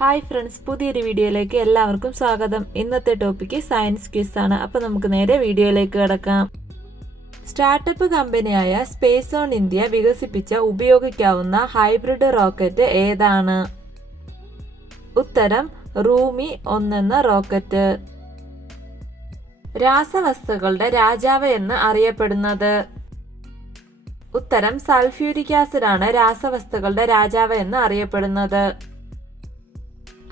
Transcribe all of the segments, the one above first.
Hi friends പുതിയൊരു വീഡിയോയിലേക്ക് എല്ലാവർക്കും സ്വാഗതം. ഇന്നത്തെ ടോപ്പിക്ക് സയൻസ് ക്വിസ് ആണ്. അപ്പോൾ നമുക്ക് നേരെ വീഡിയോയിലേക്ക് കിടക്കാം. സ്റ്റാർട്ടപ്പ് കമ്പനിയായ സ്പേസ് ഓൺ ഇന്ത്യ വികസിപ്പിച്ച ഉപയോഗിക്കാവുന്ന ഹൈബ്രിഡ് റോക്കറ്റ് ഏതാണ്? ഉത്തരം റൂമി ഒന്നെന്ന റോക്കറ്റ് രാസവസ്തുക്കളുടെ രാജാവ് എന്ന് അറിയപ്പെടുന്നത്. ഉത്തരം സൾഫ്യൂരിക് ആസിഡ് ആണ് രാസവസ്തുക്കളുടെ രാജാവ് എന്ന് അറിയപ്പെടുന്നത്.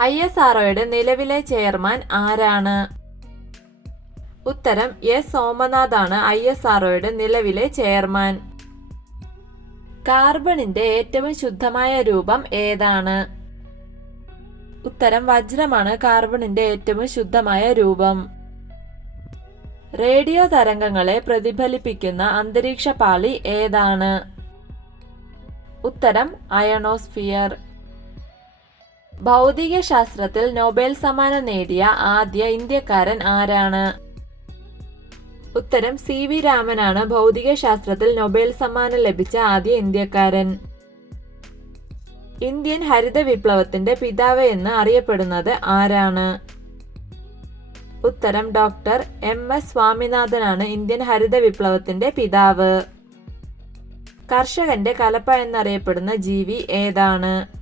ഐ എസ് ആർഒയുടെ നിലവിലെ ചെയർമാൻ ആരാണ്? ഉത്തരം എസ് സോമനാഥ് ആണ് ഐ എസ് ആർഒയുടെ നിലവിലെ ചെയർമാൻ. കാർബണിന്റെ ഏറ്റവും ശുദ്ധമായ രൂപം ഏതാണ്? ഉത്തരം വജ്രമാണ് കാർബണിന്റെ ഏറ്റവും ശുദ്ധമായ രൂപം. റേഡിയോ തരംഗങ്ങളെ പ്രതിഫലിപ്പിക്കുന്ന അന്തരീക്ഷ പാളി ഏതാണ്? ഉത്തരം അയണോസ്ഫിയർ. ഭൗതിക ശാസ്ത്രത്തിൽ നൊബേൽ സമ്മാനം നേടിയ ആദ്യ ഇന്ത്യക്കാരൻ ആരാണ്? ഉത്തരം സി വി രാമനാണ്. ഭൗതിക ശാസ്ത്രത്തിൽ നൊബേൽ സമ്മാനം ലഭിച്ച ആദ്യ ഇന്ത്യക്കാരൻ. ഇന്ത്യൻ ഹരിത വിപ്ലവത്തിന്റെ പിതാവ് എന്ന് അറിയപ്പെടുന്നത് ആരാണ്? ഉത്തരം ഡോക്ടർ എം. എസ്. സ്വാമിനാഥനാണ് ഇന്ത്യൻ ഹരിത വിപ്ലവത്തിന്റെ പിതാവ്. കർഷകന്റെ കലപ്പ എന്നറിയപ്പെടുന്ന ജീവി ഏതാണ്?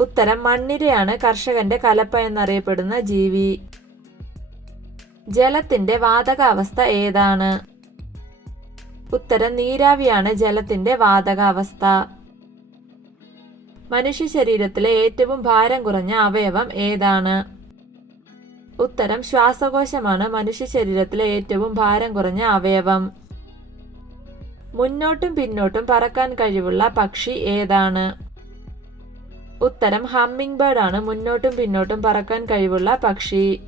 ഉത്തരം മണ്ണിരയാണ് കർഷകന്റെ കലപ്പ എന്നറിയപ്പെടുന്ന ജീവി. ജലത്തിന്റെ വാതകാവസ്ഥ ഏതാണ്? ഉത്തരം നീരാവിയാണ് ജലത്തിന്റെ വാതകാവസ്ഥ. മനുഷ്യ ശരീരത്തിലെ ഏറ്റവും ഭാരം കുറഞ്ഞ അവയവം ഏതാണ്? ഉത്തരം ശ്വാസകോശമാണ് മനുഷ്യ ശരീരത്തിലെ ഏറ്റവും ഭാരം കുറഞ്ഞ അവയവം. മുന്നോട്ടും പിന്നോട്ടും പറക്കാൻ കഴിവുള്ള പക്ഷി ഏതാണ്? ഉത്തരം ഹമ്മിങ് ആണ് മുന്നോട്ടും പിന്നോട്ടും പറക്കാൻ കഴിവുള്ള പക്ഷി.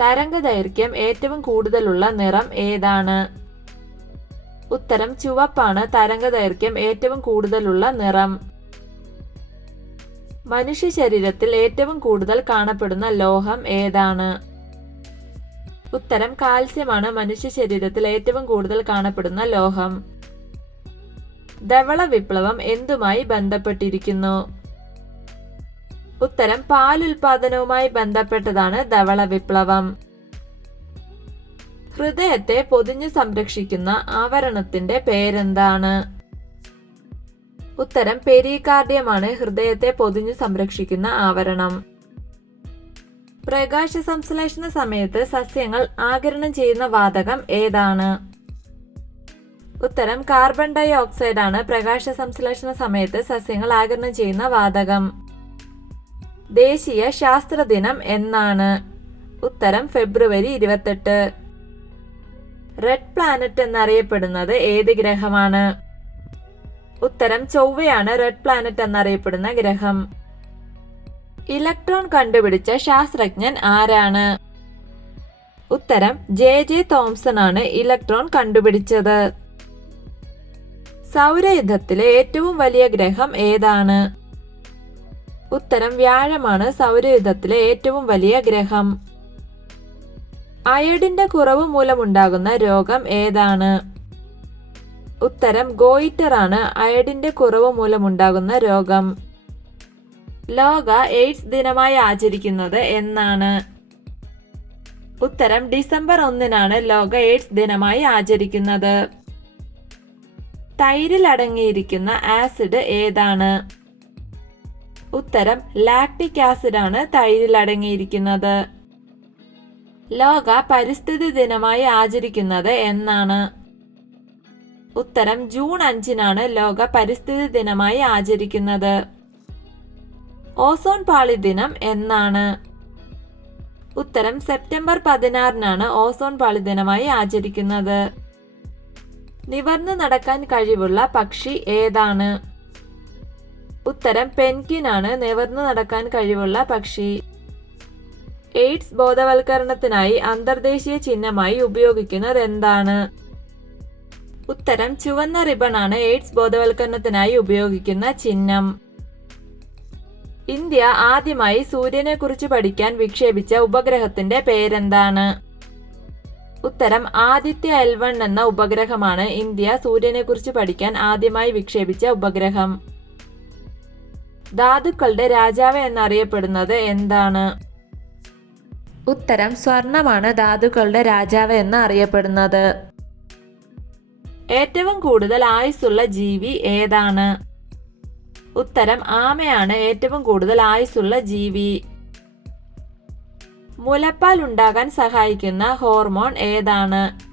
തരംഗ ദൈർഘ്യം ഏറ്റവും കൂടുതലുള്ള നിറം ഏതാണ്? ഉത്തരം ചുവപ്പാണ്. തരംഗ ദൈർഘ്യം ഏറ്റവും കൂടുതലുള്ള നിറം. മനുഷ്യ ശരീരത്തിൽ ഏറ്റവും കൂടുതൽ കാണപ്പെടുന്ന ലോഹം ഏതാണ്? ഉത്തരം കാൽസ്യമാണ്. മനുഷ്യ ശരീരത്തിൽ ഏറ്റവും കൂടുതൽ കാണപ്പെടുന്ന ലോഹം. ധവള വിപ്ലവം എന്തുമായി ബന്ധപ്പെട്ടിരിക്കുന്നു? ഉത്തരം പാലുൽപാദനവുമായി ബന്ധപ്പെട്ടതാണ് ധവള വിപ്ലവം. ഹൃദയത്തെ പൊതിഞ്ഞു സംരക്ഷിക്കുന്ന ആവരണത്തിന്റെ പേരെന്താണ്? ഉത്തരം പെരികാർഡിയമാണ് ഹൃദയത്തെ പൊതിഞ്ഞു സംരക്ഷിക്കുന്ന ആവരണം. പ്രകാശ സംശ്ലേഷണ സമയത്ത് സസ്യങ്ങൾ ആകിരണം ചെയ്യുന്ന വാതകം ഏതാണ്? ഉത്തരം കാർബൺ ഡൈ ഓക്സൈഡ് ആണ്. പ്രകാശ സംശ്ലേഷണ സമയത്ത് സസ്യങ്ങൾ ആകരണം ചെയ്യുന്ന വാതകം. ദേശീയ ശാസ്ത്ര ദിനം എന്നാണ്. ഉത്തരം ഫെബ്രുവരി ഇരുപത്തെട്ട്. റെഡ് പ്ലാനറ്റ് എന്നറിയപ്പെടുന്നത് ഏത് ഗ്രഹമാണ്? ഉത്തരം ചൊവ്വയാണ് റെഡ് പ്ലാനറ്റ് എന്നറിയപ്പെടുന്ന ഗ്രഹം. ഇലക്ട്രോൺ കണ്ടുപിടിച്ച ശാസ്ത്രജ്ഞൻ ആരാണ്? ഉത്തരം ജെ ജെ തോംസൺ ആണ് ഇലക്ട്രോൺ കണ്ടുപിടിച്ചത്. സൗരയുധത്തിലെ ഏറ്റവും വലിയ ഗ്രഹം ഏതാണ്? ഉത്തരം വ്യാഴമാണ്. സൗരയുധത്തിലെ ഏറ്റവും വലിയ ഗ്രഹം. അയഡിന്റെ കുറവ് മൂലമുണ്ടാകുന്ന രോഗം ഏതാണ്? ഉത്തരം ഗോയിറ്റർ ആണ് അയഡിന്റെ കുറവ് മൂലമുണ്ടാകുന്ന രോഗം. ലോക എയ്ഡ്സ് ദിനമായി ആചരിക്കുന്നത് എന്നാണ്. ഉത്തരം ഡിസംബർ ഒന്നിനാണ് ലോക എയ്ഡ്സ് ദിനമായി ആചരിക്കുന്നത്. തൈരിൽ അടങ്ങിയിരിക്കുന്ന ആസിഡ് ഏതാണ്? ഉത്തരം ലാക്ടിക് ആസിഡ് ആണ് തൈരിൽ അടങ്ങിയിരിക്കുന്നത് ലോക പരിസ്ഥിതി ദിനമായി ആചരിക്കുന്നത് എന്നാണ്. ഉത്തരം ജൂൺ അഞ്ചിനാണ് ലോക പരിസ്ഥിതി ദിനമായി ആചരിക്കുന്നത്. ഓസോൺ പാളി ദിനം എന്നാണ്. ഉത്തരം സെപ്റ്റംബർ പതിനാറിനാണ് ഓസോൺ പാളി ദിനമായി ആചരിക്കുന്നത്. നിവർന്നു നടക്കാൻ കഴിവുള്ള പക്ഷി ഏതാണ്? ഉത്തരം പെൻകിൻ ആണ് നിവർന്നു നടക്കാൻ കഴിവുള്ള പക്ഷി. എയ്ഡ്സ് ബോധവൽക്കരണത്തിനായി അന്തർദേശീയ ചിഹ്നമായി ഉപയോഗിക്കുന്നത് എന്താണ്? ഉത്തരം ചുവന്ന റിബൺ ആണ് എയ്ഡ്സ് ബോധവൽക്കരണത്തിനായി ഉപയോഗിക്കുന്ന ചിഹ്നം. ഇന്ത്യ ആദ്യമായി സൂര്യനെക്കുറിച്ച് പഠിക്കാൻ വിക്ഷേപിച്ച ഉപഗ്രഹത്തിന്റെ പേരെന്താണ്? ഉത്തരം ആദിത്യ എൽ വൺ എന്ന ഉപഗ്രഹമാണ് ഇന്ത്യ സൂര്യനെക്കുറിച്ച് പഠിക്കാൻ ആദ്യമായി വിക്ഷേപിച്ച ഉപഗ്രഹം. ധാതുക്കളുടെ രാജാവ് എന്നറിയപ്പെടുന്നത് എന്താണ്? ഉത്തരം സ്വർണമാണ് ധാതുക്കളുടെ രാജാവ് എന്ന് അറിയപ്പെടുന്നത്. ഏറ്റവും കൂടുതൽ ആയുസ്സുള്ള ജീവി ഏതാണ്? ഉത്തരം ആമയാണ് ഏറ്റവും കൂടുതൽ ആയുസ്സുള്ള ജീവി. മുലപ്പാൽ ഉണ്ടാകാൻ സഹായിക്കുന്ന ഹോർമോൺ ഏതാണ്?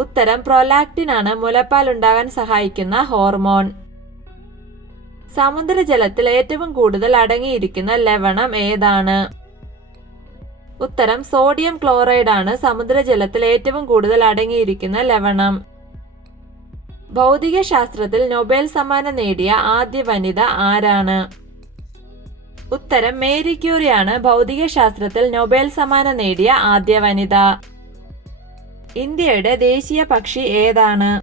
ഉത്തരം പ്രൊലാക്റ്റിൻ ആണ്. മുലപ്പാൽ ഉണ്ടാകാൻ സഹായിക്കുന്ന ഹോർമോൺ. സമുദ്രജലത്തിൽ ഏറ്റവും കൂടുതൽ അടങ്ങിയിരിക്കുന്ന ലവണം ഏതാണ്? ഉത്തരം സോഡിയം ക്ലോറൈഡ് ആണ്. സമുദ്രജലത്തിൽ ഏറ്റവും കൂടുതൽ അടങ്ങിയിരിക്കുന്ന ലവണം. ഭൗതിക ശാസ്ത്രത്തിൽ നൊബേൽ സമ്മാനം നേടിയ ആദ്യ വനിത ആരാണ്? ഉത്തരം മേരി ക്യൂറിയാണ്. ഭൗതിക ശാസ്ത്രത്തിൽ നൊബേൽ സമ്മാനം നേടിയ ആദ്യ വനിത. ഇന്ത്യയുടെ ദേശീയ പക്ഷി ഏതാണ്?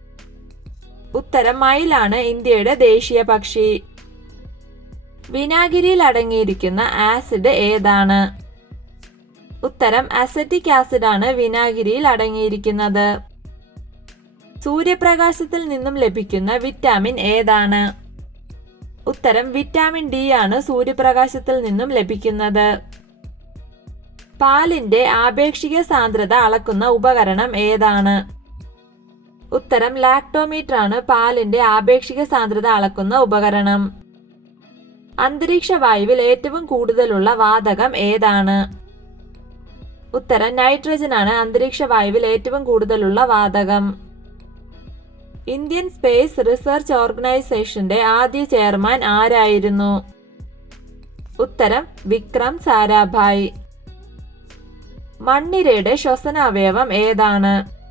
ഉത്തരം മയിലാണ്. ഇന്ത്യയുടെ ദേശീയ പക്ഷി. വിനാഗിരിയിൽ അടങ്ങിയിരിക്കുന്ന ആസിഡ് ഏതാണ്? ഉത്തരം അസറ്റിക് ആസിഡ് ആണ് വിനാഗിരിയിൽ അടങ്ങിയിരിക്കുന്നത് സൂര്യപ്രകാശത്തിൽ നിന്നും ലഭിക്കുന്ന വിറ്റാമിൻ ഏതാണ്? ഉത്തരം വിറ്റാമിൻ ഡി ആണ് സൂര്യപ്രകാശത്തിൽ നിന്നും ലഭിക്കുന്നത്. പാലിന്റെ ആപേക്ഷിക സാന്ദ്രത അളക്കുന്ന ഉപകരണം ഏതാണ്? ഉത്തരം ലാക്ടോമീറ്റർ ആണ് പാലിന്റെ ആപേക്ഷിക സാന്ദ്രത അളക്കുന്ന ഉപകരണം. അന്തരീക്ഷ വായുവിൽ ഏറ്റവും കൂടുതലുള്ള വാതകം ഏതാണ്? ഉത്തരം നൈട്രജൻ ആണ് അന്തരീക്ഷ വായുവിൽ ഏറ്റവും കൂടുതലുള്ള വാതകം. ഇന്ത്യൻ സ്പേസ് റിസർച്ച് ഓർഗനൈസേഷന്റെ ആദ്യ ചെയർമാൻ ആരായിരുന്നു? ഉത്തരം വിക്രം സാരാഭായ്. മണ്ണിരയുടെ ശ്വസനാവയവം ഏതാണ്?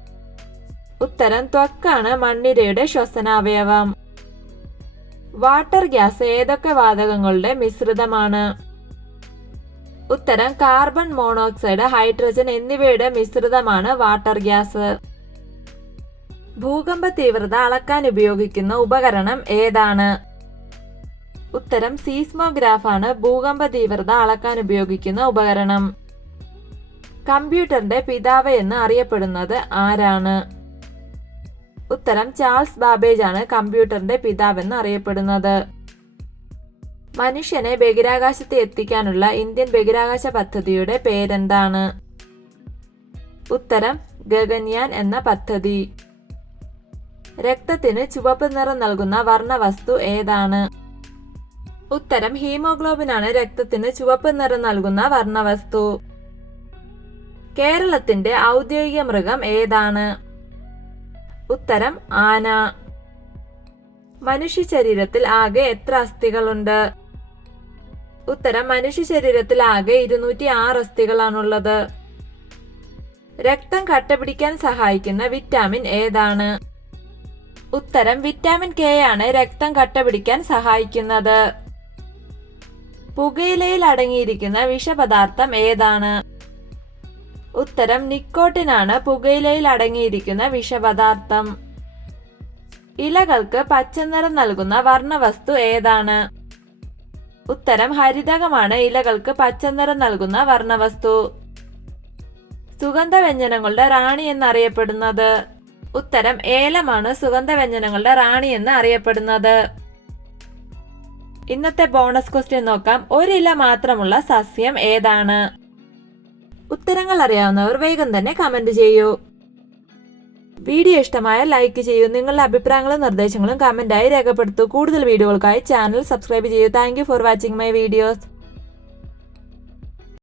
ഉത്തരം ത്വക്കാണ് മണ്ണിരയുടെ ശ്വസനാവയവം. വാട്ടർ ഗ്യാസ് ഏതൊക്കെ വാതകങ്ങളുടെ മിശ്രിതമാണ്? ഉത്തരം കാർബൺ മോണോക്സൈഡ് ഹൈഡ്രജൻ എന്നിവയുടെ മിശ്രിതമാണ് വാട്ടർ ഗ്യാസ്. ഭൂകമ്പ തീവ്രത അളക്കാൻ ഉപയോഗിക്കുന്ന ഉപകരണം ഏതാണ്? ഉത്തരം സീസ്മോഗ്രാഫ് ആണ് ഭൂകമ്പ തീവ്രത അളക്കാൻ ഉപയോഗിക്കുന്ന ഉപകരണം. കമ്പ്യൂട്ടറിന്റെ പിതാവ് എന്ന് അറിയപ്പെടുന്നത് ആരാണ്? ഉത്തരം ചാൾസ് ബാബേജ് ആണ് കമ്പ്യൂട്ടറിന്റെ പിതാവ് എന്ന് അറിയപ്പെടുന്നത്. മനുഷ്യനെ ബഹിരാകാശത്ത് എത്തിക്കാനുള്ള ഇന്ത്യൻ ബഹിരാകാശ പദ്ധതിയുടെ പേരെന്താണ്? ഉത്തരം ഗഗൻയാൻ എന്ന പദ്ധതി. രക്തത്തിന് ചുവപ്പ് നിറം നൽകുന്ന വർണവസ്തു ഏതാണ്? ഉത്തരം ഹീമോഗ്ലോബിനാണ് രക്തത്തിന് ചുവപ്പ് നിറം നൽകുന്ന വർണവസ്തു. കേരളത്തിന്റെ ഔദ്യോഗിക മൃഗം ഏതാണ്? ഉത്തരം ആന. മനുഷ്യ ശരീരത്തിൽ ആകെ എത്ര അസ്ഥികളുണ്ട്? ഉത്തരം മനുഷ്യ ശരീരത്തിൽ ആകെ ഇരുന്നൂറ്റി ആറ് അസ്ഥികളാണുള്ളത്. രക്തം കട്ടപിടിക്കാൻ സഹായിക്കുന്ന വിറ്റാമിൻ ഏതാണ്? ഉത്തരം വിറ്റാമിൻ കെ ആണ് രക്തം കട്ടപിടിക്കാൻ സഹായിക്കുന്നത്. പുകയിലയിൽ അടങ്ങിയിരിക്കുന്ന വിഷപദാർത്ഥം ഏതാണ്? ഉത്തരം നിക്കോട്ടിനാണ് പുകയിലയിൽ അടങ്ങിയിരിക്കുന്ന വിഷപദാർത്ഥം. ഇലകൾക്ക് പച്ചനിറം നൽകുന്ന വർണവസ്തു ഏതാണ്? ഉത്തരം ഹരിതകമാണ് ഇലകൾക്ക് പച്ചനിറം നൽകുന്ന വർണവസ്തു. സുഗന്ധവ്യഞ്ജനങ്ങളുടെ റാണി എന്നറിയപ്പെടുന്നത്. ഉത്തരം ഏലമാണ് സുഗന്ധവ്യഞ്ജനങ്ങളുടെ റാണി എന്ന് അറിയപ്പെടുന്നത്. ഇന്നത്തെ ബോണസ് ക്വസ്റ്റ്യൻ നോക്കാം. ഒരില മാത്രമുള്ള സസ്യം ഏതാണ്? ഉത്തരങ്ങൾ അറിയാവുന്നവർ വേഗം തന്നെ കമന്റ് ചെയ്യൂ. വീഡിയോ ഇഷ്ടമായ ലൈക്ക് ചെയ്യൂ. നിങ്ങളുടെ അഭിപ്രായങ്ങളും നിർദ്ദേശങ്ങളും കമന്റായി രേഖപ്പെടുത്തൂ. കൂടുതൽ വീഡിയോകൾക്കായി ചാനൽ സബ്സ്ക്രൈബ് ചെയ്യൂ. Thank for watching my videos.